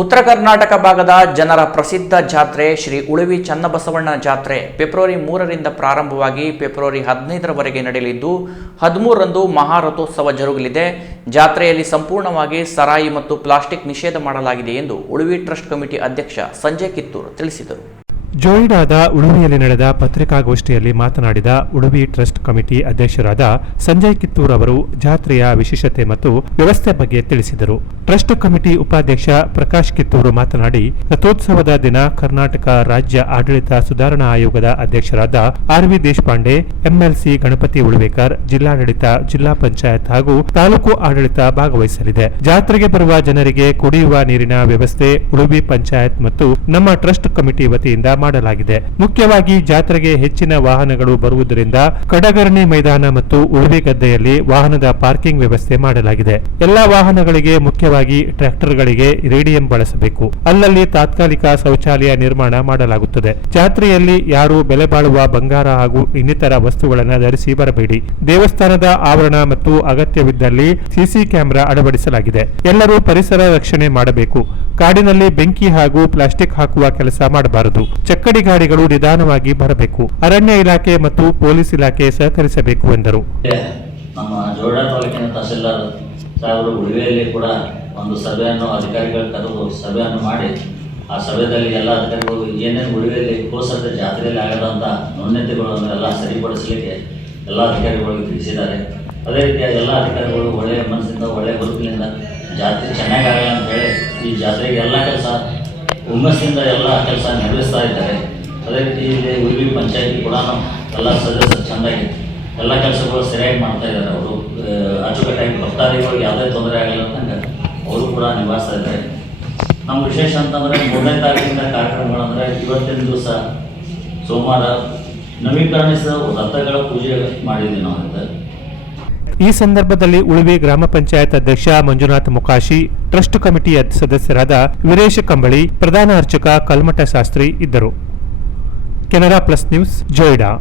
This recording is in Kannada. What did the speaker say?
ಉತ್ತರ ಕರ್ನಾಟಕ ಭಾಗದ ಜನರ ಪ್ರಸಿದ್ಧ ಜಾತ್ರೆ ಶ್ರೀ ಉಳುವಿ ಚನ್ನಬಸವಣ್ಣ ಜಾತ್ರೆ ಫೆಬ್ರವರಿ 3ರಿಂದ ಪ್ರಾರಂಭವಾಗಿ ಫೆಬ್ರವರಿ 15ರವರೆಗೆ ನಡೆಯಲಿದ್ದು 13ರಂದು ಮಹಾರಥೋತ್ಸವ ಜರುಗಲಿದೆ. ಜಾತ್ರೆಯಲ್ಲಿ ಸಂಪೂರ್ಣವಾಗಿ ಸರಾಯಿ ಮತ್ತು ಪ್ಲಾಸ್ಟಿಕ್ ನಿಷೇಧ ಮಾಡಲಾಗಿದೆ ಎಂದು ಉಳುವಿ ಟ್ರಸ್ಟ್ ಕಮಿಟಿ ಅಧ್ಯಕ್ಷ ಸಂಜಯ್ ಕಿತ್ತೂರ್ ತಿಳಿಸಿದರು. ಜೋಯಿಡಾದ ಉಳುವಿಯಲ್ಲಿ ನಡೆದ ಪತ್ರಿಕಾಗೋಷ್ಠಿಯಲ್ಲಿ ಮಾತನಾಡಿದ ಉಳುವಿ ಟ್ರಸ್ಟ್ ಕಮಿಟಿ ಅಧ್ಯಕ್ಷರಾದ ಸಂಜಯ್ ಕಿತ್ತೂರ್ ಅವರು ಜಾತ್ರೆಯ ವಿಶೇಷತೆ ಮತ್ತು ವ್ಯವಸ್ಥೆ ಬಗ್ಗೆ ತಿಳಿಸಿದರು. ಟ್ರಸ್ಟ್ ಕಮಿಟಿ ಉಪಾಧ್ಯಕ್ಷ ಪ್ರಕಾಶ್ ಕಿತ್ತೂರು ಮಾತನಾಡಿ, ರಥೋತ್ಸವದ ದಿನ ಕರ್ನಾಟಕ ರಾಜ್ಯ ಆಡಳಿತ ಸುಧಾರಣಾ ಆಯೋಗದ ಅಧ್ಯಕ್ಷರಾದ ಆರ್.ವಿ. ದೇಶಪಾಂಡೆ, ಎಂಎಲ್ಸಿ ಗಣಪತಿ ಉಳುವೇಕರ್, ಜಿಲ್ಲಾಡಳಿತ, ಜಿಲ್ಲಾ ಪಂಚಾಯತ್ ಹಾಗೂ ತಾಲೂಕು ಆಡಳಿತ ಭಾಗವಹಿಸಲಿದೆ. ಜಾತ್ರೆಗೆ ಬರುವ ಜನರಿಗೆ ಕುಡಿಯುವ ನೀರಿನ ವ್ಯವಸ್ಥೆ ಉಳುವಿ ಪಂಚಾಯತ್ ಮತ್ತು ನಮ್ಮ ಟ್ರಸ್ಟ್ ಕಮಿಟಿ ವತಿಯಿಂದ ಮಾಡಲಾಗಿದೆ. ಮುಖ್ಯವಾಗಿ ಜಾತ್ರೆಗೆ ಹೆಚ್ಚಿನ ವಾಹನಗಳು ಬರುವುದರಿಂದ ಕಡಗರಣೆ ಮೈದಾನ ಮತ್ತು ಉಳುವಿ ಗದ್ದೆಯಲ್ಲಿ ವಾಹನದ ಪಾರ್ಕಿಂಗ್ ವ್ಯವಸ್ಥೆ ಮಾಡಲಾಗಿದೆ. ಎಲ್ಲಾ ವಾಹನಗಳಿಗೆ ಮುಖ್ಯವಾಗಿ ಟ್ರ್ಯಾಕ್ಟರ್ಗಳಿಗೆ ರೇಡಿಯಂ ಬಳಸಬೇಕು. ಅಲ್ಲಲ್ಲಿ ತಾತ್ಕಾಲಿಕ ಶೌಚಾಲಯ ನಿರ್ಮಾಣ ಮಾಡಲಾಗುತ್ತದೆ. ಜಾತ್ರೆಯಲ್ಲಿ ಯಾರು ಬೆಲೆ ಬಾಳುವ ಬಂಗಾರ ಹಾಗೂ ಇನ್ನಿತರ ವಸ್ತುಗಳನ್ನು ಧರಿಸಿ ಬರಬೇಡಿ. ದೇವಸ್ಥಾನದ ಆವರಣ ಮತ್ತು ಅಗತ್ಯವಿದ್ದಲ್ಲಿ ಸಿಸಿ ಕ್ಯಾಮೆರಾ ಅಳವಡಿಸಲಾಗಿದೆ. ಎಲ್ಲರೂ ಪರಿಸರ ರಕ್ಷಣೆ ಮಾಡಬೇಕು. ಕಾಡಿನಲ್ಲಿ ಬೆಂಕಿ ಹಾಗೂ ಪ್ಲಾಸ್ಟಿಕ್ ಹಾಕುವ ಕೆಲಸ ಮಾಡಬಾರದು. ಚಕ್ಕಡಿ ಗಾಡಿಗಳು ನಿಧಾನವಾಗಿ ಬರಬೇಕು. ಅರಣ್ಯ ಇಲಾಖೆ ಮತ್ತು ಪೊಲೀಸ್ ಇಲಾಖೆ ಸಹಕರಿಸಬೇಕು ಎಂದರು. ನಮ್ಮ ಜೋಯಿಡಾ ತಾಲೂಕಿನ ತಹಸೀಲ್ದಾರ್ ಸಾಹೇಬರು ಉಳುವಿಯಲ್ಲಿ ಕೂಡ ಒಂದು ಸಭೆಯನ್ನು ಅಧಿಕಾರಿಗಳ ಕರೆದು ಸಭೆಯನ್ನು ಮಾಡಿ ಆ ಸಭೆಯಲ್ಲಿ ಎಲ್ಲ ಅಧಿಕಾರಿಗಳು ಏನೇನು ಉಳುವಿಯಲ್ಲಿ ಹೋಸದ ಜಾತ್ರೆಯಲ್ಲಿ ಆಗದಂಥ ನ್ಯೂನತೆಗಳನ್ನೆಲ್ಲ ಸರಿಪಡಿಸಲಿಕ್ಕೆ ಎಲ್ಲ ಅಧಿಕಾರಿಗಳಿಗೆ ತಿಳಿಸಿದ್ದಾರೆ. ಅದೇ ರೀತಿಯಾಗಿ ಎಲ್ಲ ಅಧಿಕಾರಿಗಳು ಒಳ್ಳೆಯ ಮನಸ್ಸಿಂದ ಒಳ್ಳೆಯ ಬದುಕಿನಿಂದ ಜಾತ್ರೆ ಚೆನ್ನಾಗಿ ಆಗಲ್ಲ ಅಂತ ಹೇಳಿ ಈ ಜಾತ್ರೆಗೆ ಎಲ್ಲ ಕೆಲಸ ಹುಮ್ಮಸ್ಸಿಂದ ಎಲ್ಲ ಕೆಲಸ ನಿರ್ವಹಿಸ್ತಾ ಇದ್ದಾರೆ. ಅದೇ ರೀತಿ ಇಲ್ಲಿ ಉಳುವಿ ಪಂಚಾಯತಿ ಕೂಡ ಎಲ್ಲ ಸದಸ್ಯರು ಚೆಂದಾಗಿ ಎಲ್ಲ ಕೆಲಸಗಳು ಸರಿಯಾಗಿ ಮಾಡ್ತಾ ಇದ್ದಾರೆ. ಅವರು ಅಚ್ಚುಕಟ್ಟಾಗಿ ಭಕ್ತಾದಿಗಳಿಗೆ ಯಾವುದೇ ತೊಂದರೆ ಆಗಲ್ಲ ಅಂತಂಗೆ ಅವರು ಕೂಡ ನಿಭಾಯಿಸ್ತಾ ಇದ್ದಾರೆ. ನಮ್ಮ ವಿಶೇಷ ಅಂತಂದರೆ 3ನೇ ತಾರೀಕಿನ ಕಾರ್ಯಕ್ರಮಗಳಂದರೆ ಇವತ್ತಿನ ದಿವಸ ಸೋಮವಾರ ನವೀಕರಣಿಸಿದ ರಥಗಳ ಪೂಜೆ ಮಾಡಿದ್ವಿ ನಾವು. ಈ ಸಂದರ್ಭದಲ್ಲಿ ಉಳುವಿ ಗ್ರಾಮ ಪಂಚಾಯತ್ ಅಧ್ಯಕ್ಷ ಮಂಜುನಾಥ್ ಮುಕಾಶಿ, ಟ್ರಸ್ಟ್ ಕಮಿಟಿ ಸದಸ್ಯರಾದ ವೀರೇಶ್ ಕಂಬಳಿ, ಪ್ರಧಾನ ಅರ್ಚಕ ಕಲ್ಮಠ ಶಾಸ್ತ್ರಿ ಇದ್ದರು. Canara plus news, Joida.